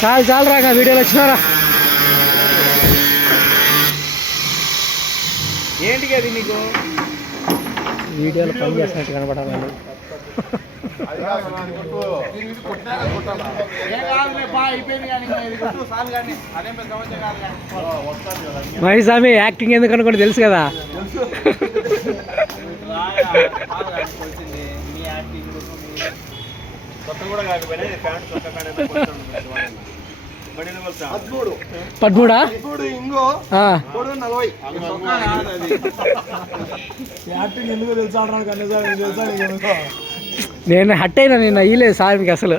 చాలు చాలు రాగా వీడియోలు వచ్చినారా. ఏంటికి అది నీకు? వీడియోలో పని చేస్తున్నట్టు కనపడాలండి ఏం కాదులే బా అయిపోయింది కానీ ఇంకా ఇది కొట్టు చాలు కానీ. అదేం పెద్ద సమస్య కాదు. కానీ మహేష్ స్వామి యాక్టింగ్ ఎందుకు అనుకోండి తెలుసు కదా? పదమూడు. పదమూడా? ఇప్పుడు ఇంకో. ఆ, మూడు నలభై. యాక్టింగ్ ఎందుకు తెలుసా తెలుసా నేను హట్ అయినా నిన్న అయ్యలేదు సార్ మీకు అసలు.